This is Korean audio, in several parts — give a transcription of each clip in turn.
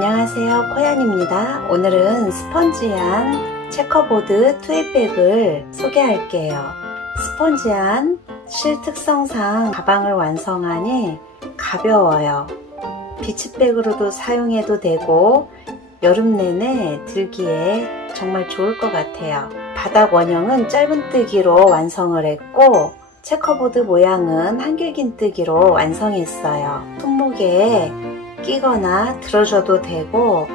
안녕하세요, 코얀입니다. 오늘은 스펀지한 체커보드 투입백을 소개할게요. 스펀지한 실 특성상 가방을 완성하니 가벼워요. 비치백으로도 사용해도 되고 여름 내내 들기에 정말 좋을 것 같아요. 바닥 원형은 짧은뜨기로 완성을 했고 체커보드 모양은 한길긴뜨기로 완성했어요. 손목에 끼거나 들어줘도 되고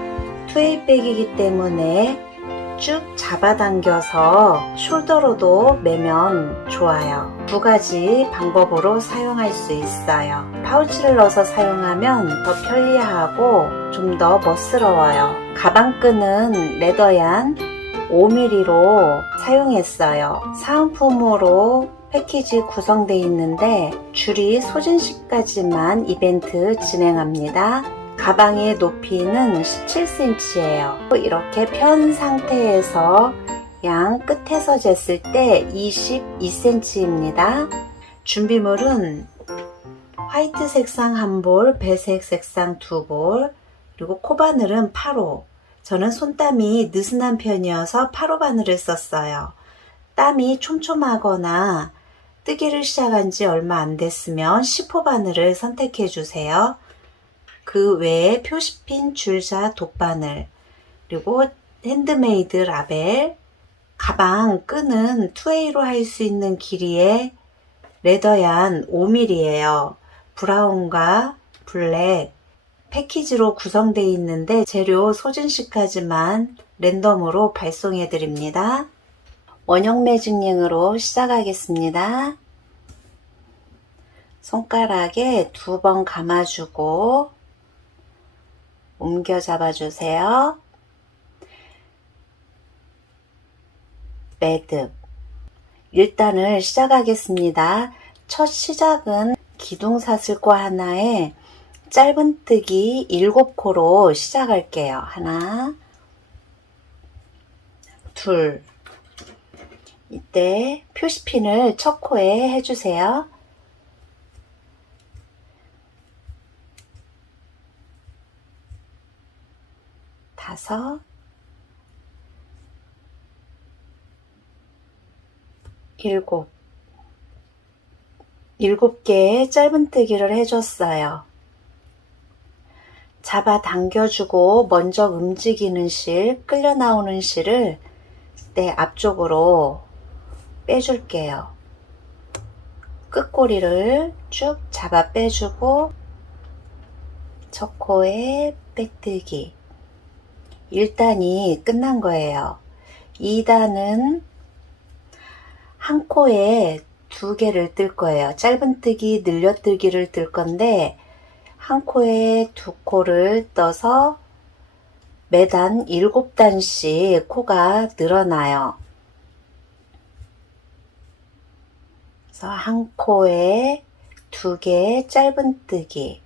투웨이백이기 때문에 쭉 잡아당겨서 숄더로도 매면 좋아요. 두 가지 방법으로 사용할 수 있어요. 파우치를 넣어서 사용하면 더 편리하고 좀 더 멋스러워요. 가방끈은 레더얀 5mm로 사용했어요. 사은품으로 패키지 구성되어 있는데 줄이 소진식까지만 이벤트 진행합니다. 가방의 높이는 17cm예요. 이렇게 편 상태에서 양 끝에서 쟀을 때 22cm입니다. 준비물은 화이트 색상 1볼, 배색 색상 2볼, 그리고 코바늘은 8호. 저는 손땀이 느슨한 편이어서 8호 바늘을 썼어요. 땀이 촘촘하거나 뜨기를 시작한 지 얼마 안 됐으면 10호 바늘을 선택해 주세요. 그 외에 표시핀 줄자 돗바늘, 그리고 핸드메이드 라벨, 가방 끈은 투웨이로 할 수 있는 길이의 레더얀 5mm예요. 브라운과 블랙 패키지로 구성되어 있는데 재료 소진식까지만 랜덤으로 발송해 드립니다. 원형 매직링으로 시작하겠습니다. 손가락에 2번 감아주고 옮겨 잡아주세요. 매듭. 1단을 시작하겠습니다. 첫 시작은 기둥사슬과 하나에 짧은뜨기 7코로 시작할게요. 하나, 둘. 이때 표시핀을 첫 코에 해주세요. 다섯, 일곱 개의 짧은뜨기를 해줬어요. 잡아 당겨주고 먼저 움직이는 실, 끌려 나오는 실을 앞쪽으로 빼줄게요. 끝꼬리를 쭉 잡아 빼주고 첫 코에 빼뜨기. 1단이 끝난 거예요. 2단은 한 코에 2개를 뜰 거예요. 짧은뜨기, 늘려뜨기를 뜰 건데 한 코에 2코를 떠서 매단 7단씩 코가 늘어나요. 그래서 한 코에 2개 짧은뜨기,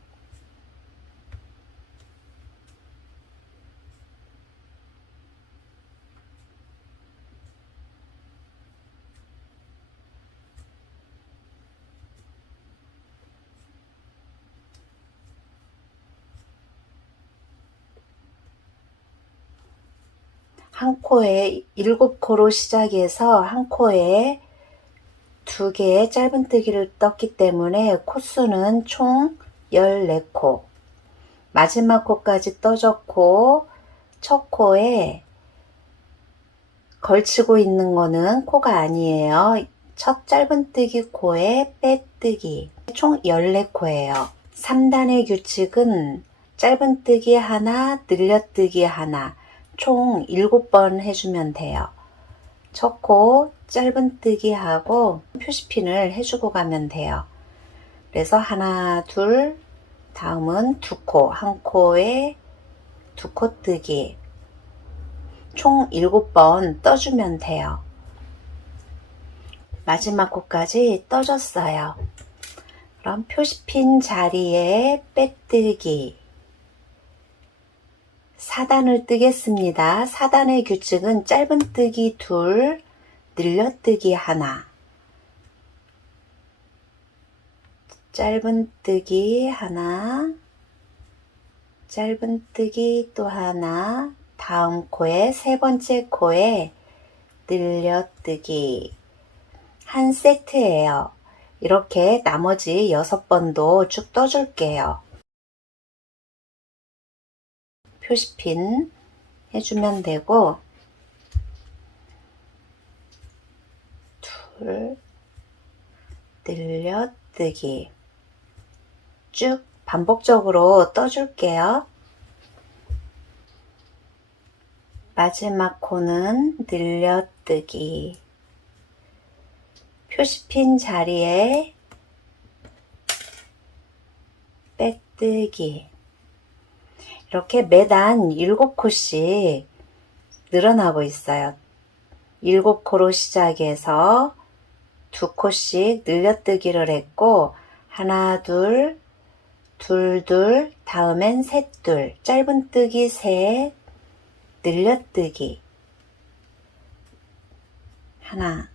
한 코에 7코로 시작해서 한 코에 2개의 짧은뜨기를 떴기 때문에 코수는 총 14코. 마지막 코까지 떠졌고 첫 코에 걸치고 있는 거는 코가 아니에요. 첫 짧은뜨기 코에 빼뜨기. 총 14코예요. 3단의 규칙은 짧은뜨기 하나, 늘려뜨기 하나, 총 7번 해주면 돼요. 첫 코 짧은뜨기 하고 표시핀을 해주고 가면 돼요. 그래서 하나, 둘, 다음은 2코, 한 코에 2코 뜨기, 총 7번 떠주면 돼요. 마지막 코까지 떠줬어요. 그럼 표시핀 자리에 빼뜨기, 4단을 뜨겠습니다. 4단의 규칙은 짧은뜨기 둘, 늘려뜨기 하나, 짧은뜨기 하나, 짧은뜨기 또 하나, 다음 코에 세 번째 코에 늘려뜨기 한 세트예요. 이렇게 나머지 6번도 쭉 떠줄게요. 표시핀 해주면 되고, 둘, 늘려뜨기 쭉 반복적으로 떠줄게요. 마지막 코는 늘려뜨기, 표시핀 자리에 빼뜨기. 이렇게 매단 7코씩 늘어나고 있어요. 7코로 시작해서 2코씩 늘려뜨기를 했고, 하나, 둘, 둘, 둘, 다음엔 셋둘, 짧은뜨기 셋, 늘려뜨기 하나,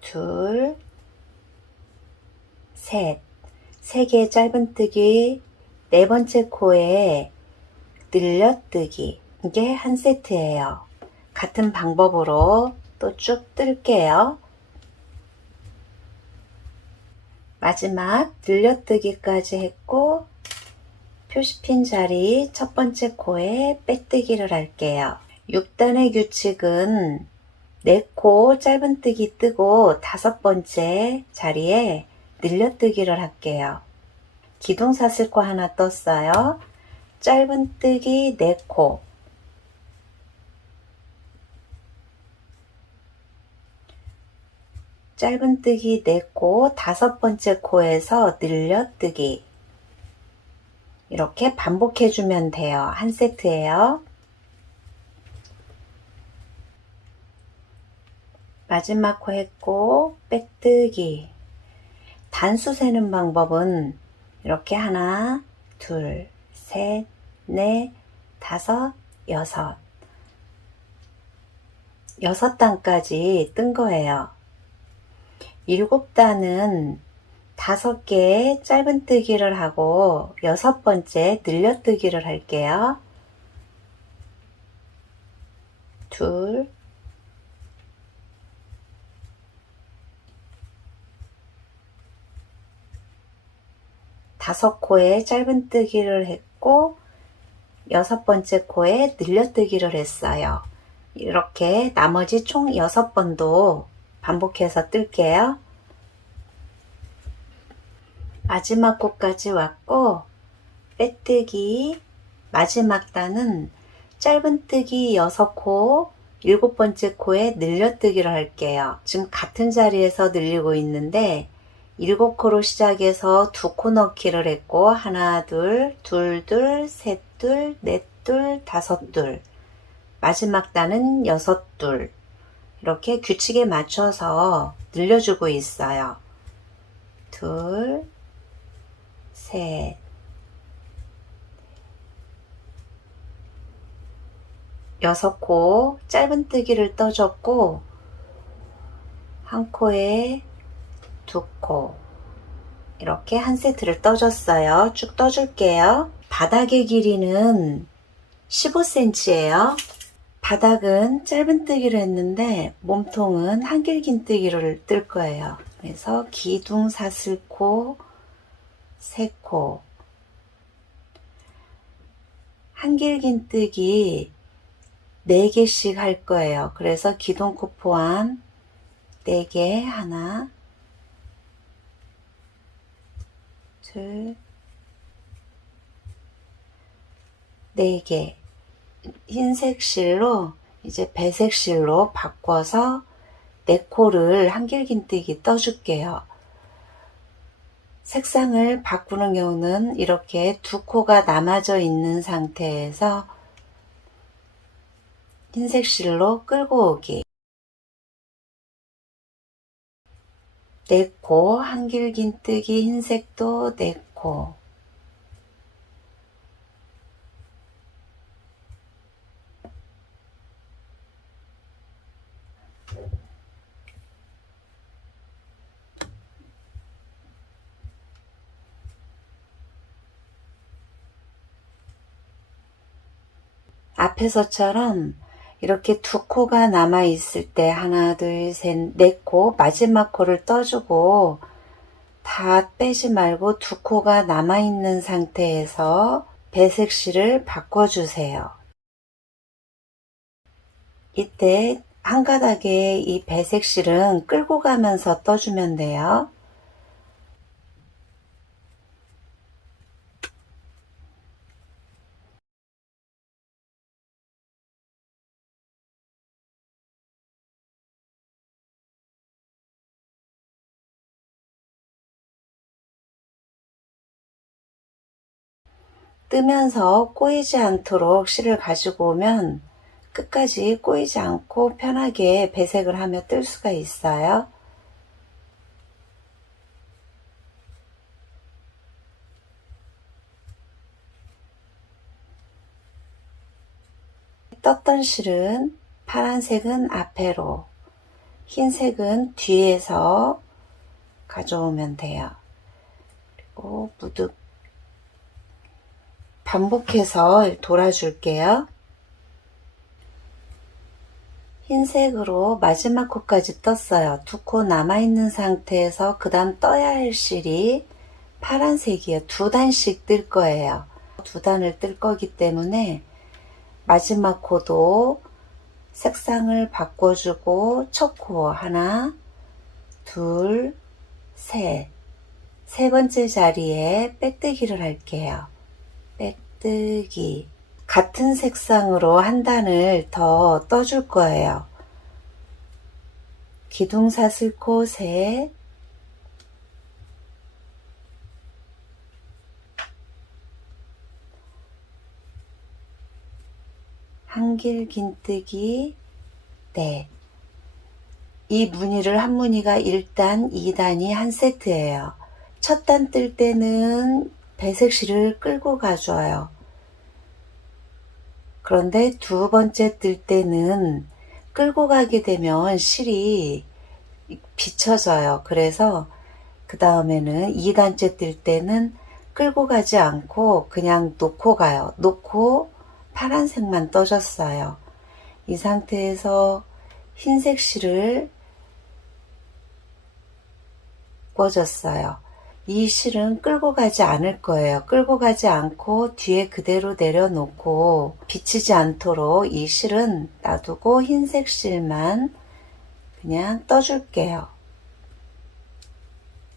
둘, 셋, 3개 짧은뜨기, 네 번째 코에 늘려뜨기. 이게 한 세트예요. 같은 방법으로 또 쭉 뜰게요. 마지막 늘려뜨기까지 했고, 표시핀 자리 첫 번째 코에 빼뜨기를 할게요. 6단의 규칙은 4코 짧은뜨기 뜨고 5번째 자리에 늘려뜨기를 할게요. 기둥사슬코 하나 떴어요. 짧은뜨기 4코, 짧은뜨기 4코, 5번째 코에서 늘려뜨기. 이렇게 반복해주면 돼요. 한 세트예요. 마지막 코 했고 빼뜨기. 단수 세는 방법은 이렇게 하나, 둘, 셋, 넷, 다섯, 여섯. 6단까지 뜬 거예요. 7단은 5개의 짧은뜨기를 하고 6번째 늘려뜨기를 할게요. 둘, 다섯 코에 짧은뜨기를 했고 6번째 코에 늘려뜨기를 했어요. 이렇게 나머지 총 6번도 반복해서 뜰게요. 마지막 코까지 왔고 빼뜨기, 마지막 단은 짧은뜨기 6코, 7번째 코에 늘려뜨기를 할게요. 지금 같은 자리에서 늘리고 있는데 7코로 시작해서 2코 넣기를 했고, 하나, 둘, 둘, 둘, 셋, 둘, 넷, 둘, 다섯, 둘. 마지막 단은 6둘. 이렇게 규칙에 맞춰서 늘려주고 있어요. 둘, 셋, 6코 짧은뜨기를 떠줬고, 한 코에 2코, 이렇게 한 세트를 떠줬어요. 쭉 떠줄게요. 바닥의 길이는 15cm예요. 바닥은 짧은뜨기를 했는데 몸통은 한길긴뜨기를 뜰 거예요. 그래서 기둥사슬코 3코, 한길긴뜨기 4개씩 할 거예요. 그래서 기둥코 포함 4개, 하나, 둘, 4개. 흰색 실로 이제 배색 실로 바꿔서 4코를 한길긴뜨기 떠줄게요. 색상을 바꾸는 경우는 이렇게 2코가 남아져 있는 상태에서 흰색 실로 끌고 오기. 4코 한길긴뜨기, 흰색도 4코. 앞에서처럼 이렇게 두 코가 남아 있을 때 하나, 둘, 셋, 네 코, 마지막 코를 떠주고 다 빼지 말고 두 코가 남아 있는 상태에서 배색실을 바꿔주세요. 이때 한 가닥에 이 배색실은 끌고 가면서 떠주면 돼요. 뜨면서 꼬이지 않도록 실을 가지고 오면 끝까지 꼬이지 않고 편하게 배색을 하며 뜰 수가 있어요. 떴던 실은 파란색은 앞으로, 흰색은 뒤에서 가져오면 돼요. 그리고 무드 반복해서 돌아줄게요. 흰색으로 마지막 코까지 떴어요. 두 코 남아있는 상태에서 그 다음 떠야 할 실이 파란색이에요. 두 단씩 뜰 거예요. 두 단을 뜰 거기 때문에 마지막 코도 색상을 바꿔주고 첫 코 하나, 둘, 셋, 세 번째 자리에 빼뜨기를 할게요. 빼뜨기. 같은 색상으로 한 단을 더 떠줄 거예요. 기둥사슬코 셋, 한길 긴뜨기 네. 이 무늬를 한 무늬가 1단, 2단이 한 세트예요. 첫 단 뜰 때는 배색실을 끌고 가줘요. 그런데 두 번째 뜰 때는 끌고 가게 되면 실이 비쳐져요. 그래서 그 다음에는 2단째 뜰 때는 끌고 가지 않고 그냥 놓고 가요. 놓고 파란색만 떠줬어요. 이 상태에서 흰색 실을 꽂았어요. 이 실은 끌고 가지 않을 거예요. 끌고 가지 않고 뒤에 그대로 내려놓고 비치지 않도록 이 실은 놔두고 흰색 실만 그냥 떠줄게요.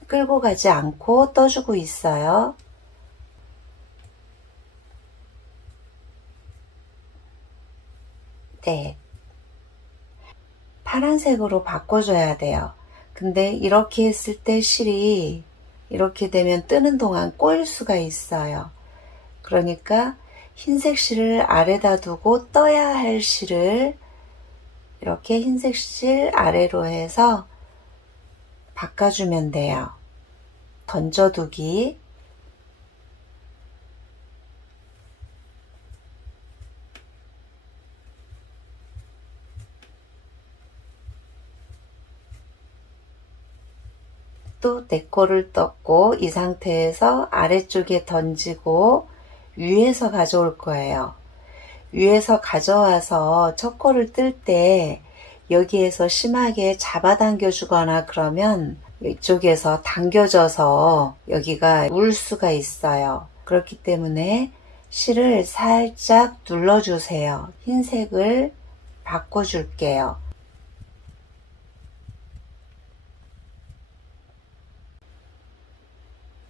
끌고 가지 않고 떠주고 있어요. 네. 파란색으로 바꿔줘야 돼요. 근데 이렇게 했을 때 실이 이렇게 되면 뜨는 동안 꼬일 수가 있어요. 그러니까 흰색 실을 아래다 두고 떠야 할 실을 이렇게 흰색 실 아래로 해서 바꿔주면 돼요. 던져두기. 또 네 코를 떴고 이 상태에서 아래쪽에 던지고 위에서 가져올 거예요. 위에서 가져와서 첫 코를 뜰 때 여기에서 심하게 잡아당겨 주거나 그러면 이쪽에서 당겨져서 여기가 울 수가 있어요. 그렇기 때문에 실을 살짝 눌러주세요. 흰색을 바꿔줄게요.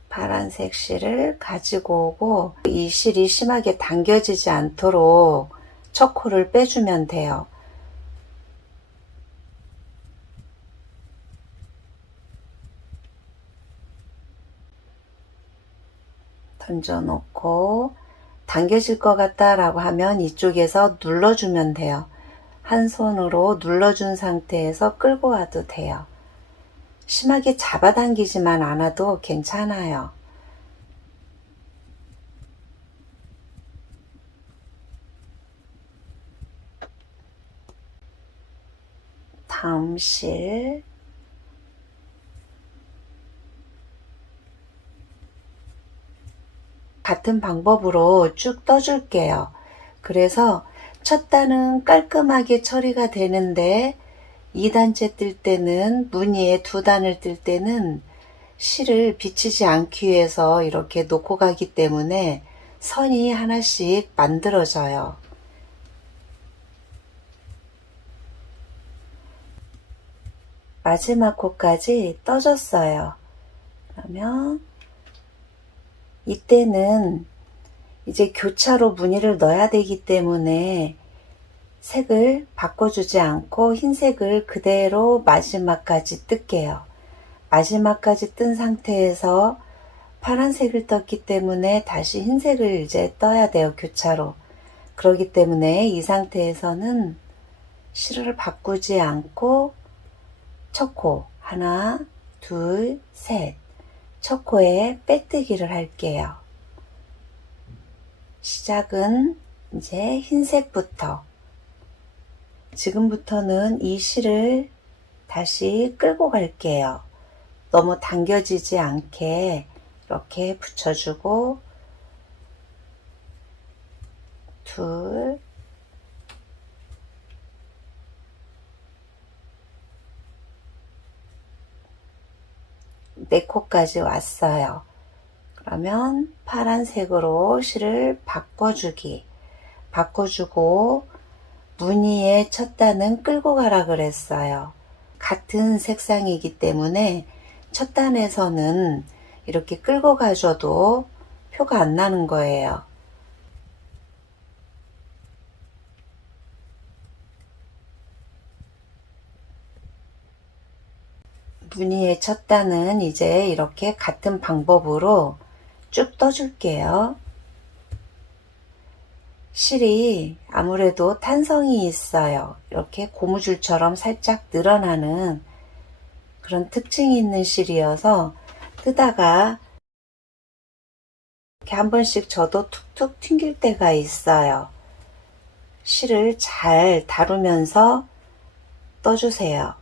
파란색 실을 가지고 오고 이 실이 심하게 당겨지지 않도록 첫 코를 빼주면 돼요. 던져놓고 당겨질 것 같다 라고 하면 이쪽에서 눌러주면 돼요. 한 손으로 눌러준 상태에서 끌고 와도 돼요. 심하게 잡아당기지만 않아도 괜찮아요. 다음 실 같은 방법으로 쭉 떠줄게요. 그래서 첫 단은 깔끔하게 처리가 되는데 2단째 뜰 때는, 무늬에 2단을 뜰 때는 실을 비치지 않기 위해서 이렇게 놓고 가기 때문에 선이 하나씩 만들어져요. 마지막 코까지 떠줬어요. 그러면 이때는 이제 교차로 무늬를 넣어야 되기 때문에 색을 바꿔주지 않고 흰색을 그대로 마지막까지 뜰게요. 마지막까지 뜬 상태에서 파란색을 떴기 때문에 다시 흰색을 이제 떠야 돼요. 교차로. 그렇기 때문에 이 상태에서는 실을 바꾸지 않고 첫 코 하나, 둘, 셋, 첫 코에 빼뜨기를 할게요. 시작은 이제 흰색부터. 지금부터는 이 실을 다시 끌고 갈게요. 너무 당겨지지 않게 이렇게 붙여주고, 둘, 네 코까지 왔어요. 그러면 파란색으로 실을 바꿔주고 무늬의 첫 단은 끌고 가라 그랬어요. 같은 색상이기 때문에 첫 단에서는 이렇게 끌고 가줘도 표가 안 나는 거예요. 무늬의 첫 단은 이제 이렇게 같은 방법으로 쭉 떠줄게요. 실이 아무래도 탄성이 있어요. 이렇게 고무줄처럼 살짝 늘어나는 그런 특징이 있는 실이어서 뜨다가 이렇게 한 번씩 저도 툭툭 튕길 때가 있어요. 실을 잘 다루면서 떠주세요.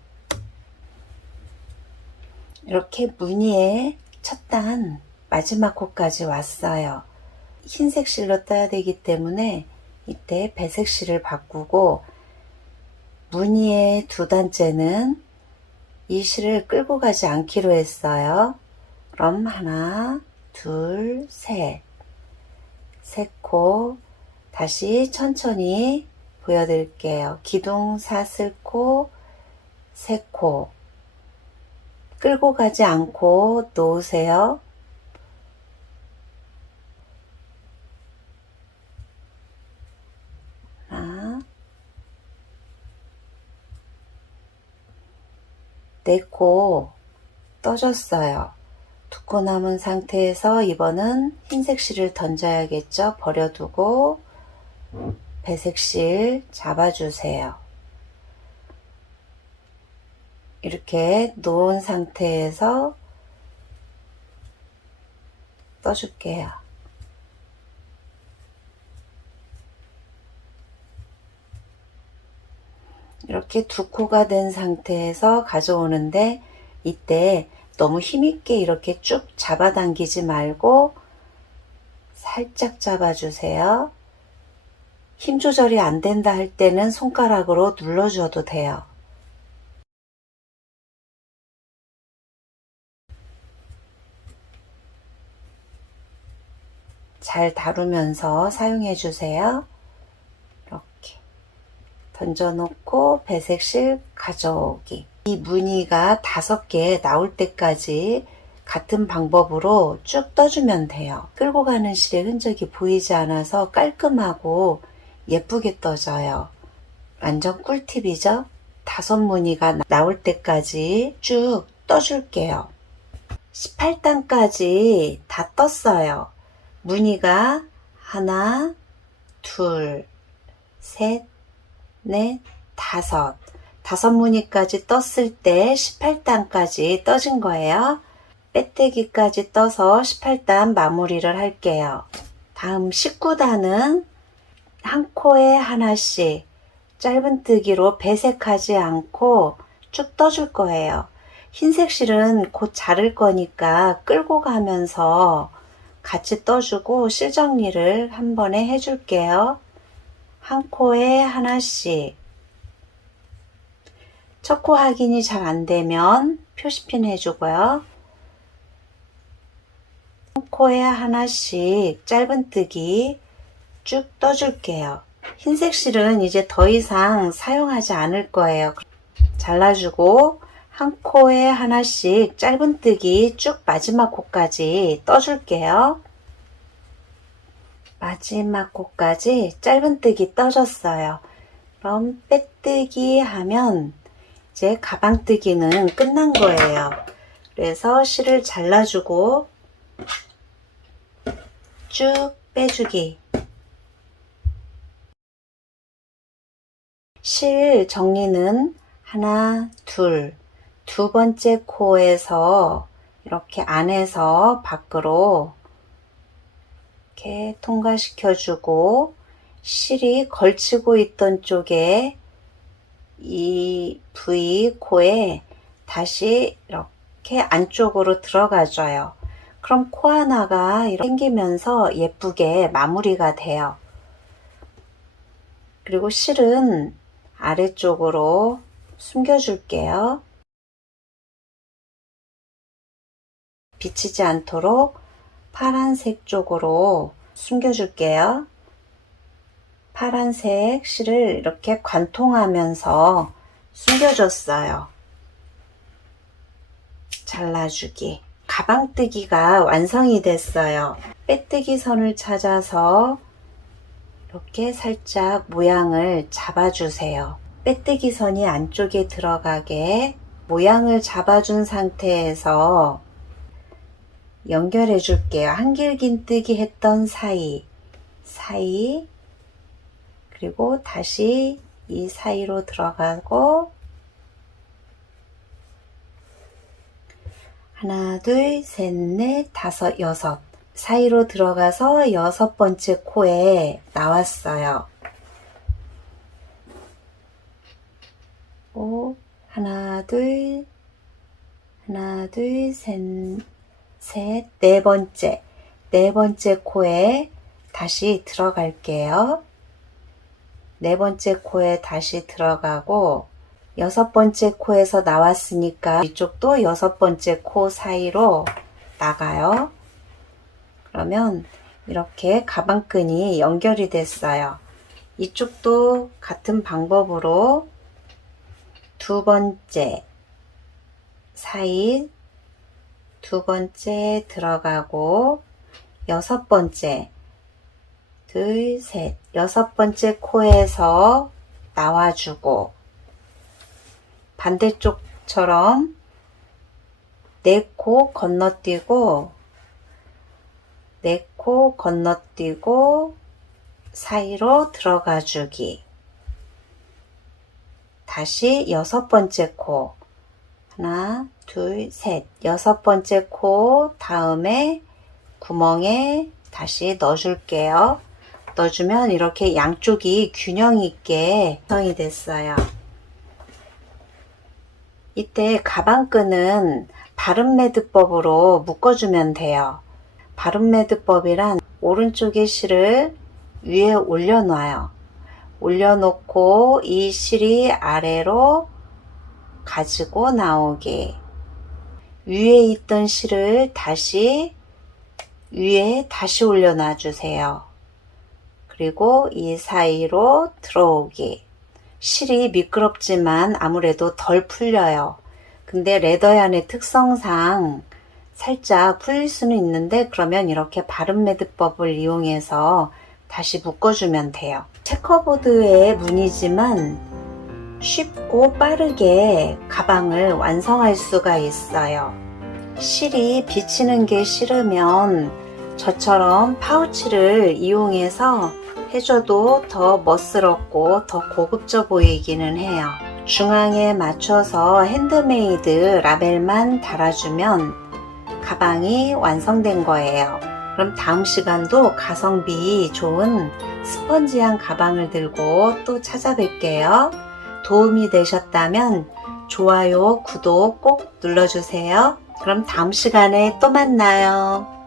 이렇게 무늬의 첫 단 마지막 코까지 왔어요. 흰색 실로 떠야 되기 때문에 이때 배색 실을 바꾸고, 무늬의 2단째는 이 실을 끌고 가지 않기로 했어요. 그럼 하나, 둘, 셋, 세 코 다시 천천히 보여드릴게요. 기둥 사슬코, 세 코 끌고 가지 않고 놓으세요. 하나, 네 코 떠줬어요. 2코 남은 상태에서 이번은 흰색 실을 던져야겠죠. 버려두고 배색 실 잡아주세요. 이렇게 놓은 상태에서 떠줄게요. 이렇게 2코가 된 상태에서 가져오는데, 이때 너무 힘있게 이렇게 쭉 잡아당기지 말고 살짝 잡아주세요. 힘 조절이 안 된다 할 때는 손가락으로 눌러줘도 돼요. 잘 다루면서 사용해 주세요. 이렇게 던져놓고 배색실 가져오기. 이 무늬가 5개 나올 때까지 같은 방법으로 쭉 떠주면 돼요. 끌고 가는 실의 흔적이 보이지 않아서 깔끔하고 예쁘게 떠져요. 완전 꿀팁이죠? 5무늬가 나올 때까지 쭉 떠줄게요. 18단까지 다 떴어요. 무늬가 하나, 둘, 셋, 넷, 다섯 무늬까지 떴을 때 18단까지 떠진 거예요. 빼떼기까지 떠서 18단 마무리를 할게요. 다음 19단은 한 코에 하나씩 짧은뜨기로 배색하지 않고 쭉 떠줄 거예요. 흰색 실은 곧 자를 거니까 끌고 가면서 같이 떠주고 실 정리를 한 번에 해줄게요. 한 코에 하나씩. 첫 코 확인이 잘 안되면 표시핀 해주고요. 한 코에 하나씩 짧은뜨기 쭉 떠줄게요. 흰색 실은 이제 더 이상 사용하지 않을 거예요. 잘라주고 한 코에 하나씩 짧은뜨기 쭉 마지막 코까지 떠줄게요. 마지막 코까지 짧은뜨기 떠줬어요. 그럼 빼뜨기 하면 이제 가방뜨기는 끝난 거예요. 그래서 실을 잘라주고 쭉 빼주기. 실 정리는 하나, 두 번째 코에서 이렇게 안에서 밖으로 이렇게 통과시켜주고 실이 걸치고 있던 쪽에 이 부위 코에 다시 이렇게 안쪽으로 들어가줘요. 그럼 코 하나가 이렇게 생기면서 예쁘게 마무리가 돼요. 그리고 실은 아래쪽으로 숨겨줄게요. 비치지 않도록 파란색 쪽으로 숨겨줄게요. 파란색 실을 이렇게 관통하면서 숨겨줬어요. 잘라주기. 가방뜨기가 완성이 됐어요. 빼뜨기 선을 찾아서 이렇게 살짝 모양을 잡아주세요. 빼뜨기 선이 안쪽에 들어가게 모양을 잡아준 상태에서 연결해 줄게요. 한길긴뜨기 했던 사이 그리고 다시 이 사이로 들어가고 하나, 둘, 셋, 넷, 다섯, 여섯 사이로 들어가서 여섯 번째 코에 나왔어요. 오, 하나, 둘, 셋, 네 번째 코에 다시 들어갈게요. 네 번째 코에 다시 들어가고 여섯 번째 코에서 나왔으니까 이쪽도 여섯 번째 코 사이로 나가요. 그러면 이렇게 가방끈이 연결이 됐어요. 이쪽도 같은 방법으로 두 번째 사이 두 번째 들어가고 여섯 번째 둘, 셋, 여섯 번째 코에서 나와주고 반대쪽처럼 네 코 건너뛰고 네 코 건너뛰고 사이로 들어가 주기. 다시 여섯 번째 코 하나, 둘, 셋, 여섯 번째 코 다음에 구멍에 다시 넣어줄게요. 넣어주면 이렇게 양쪽이 균형 있게 완성이 됐어요. 이때 가방끈은 바른매듭법으로 묶어주면 돼요. 바른매듭법이란 오른쪽에 실을 위에 올려놔요. 올려놓고 이 실이 아래로 가지고 나오게. 위에 있던 실을 다시 위에 다시 올려놔 주세요. 그리고 이 사이로 들어오기. 실이 미끄럽지만 아무래도 덜 풀려요. 근데 레더얀의 특성상 살짝 풀릴 수는 있는데 그러면 이렇게 바른매듭법을 이용해서 다시 묶어주면 돼요. 체커보드의 무늬지만 쉽고 빠르게 가방을 완성할 수가 있어요. 실이 비치는 게 싫으면 저처럼 파우치를 이용해서 해줘도 더 멋스럽고 더 고급져 보이기는 해요. 중앙에 맞춰서 핸드메이드 라벨만 달아주면 가방이 완성된 거예요. 그럼 다음 시간도 가성비 좋은 스펀지한 가방을 들고 또 찾아뵐게요. 도움이 되셨다면 좋아요, 구독 꼭 눌러주세요. 그럼 다음 시간에 또 만나요.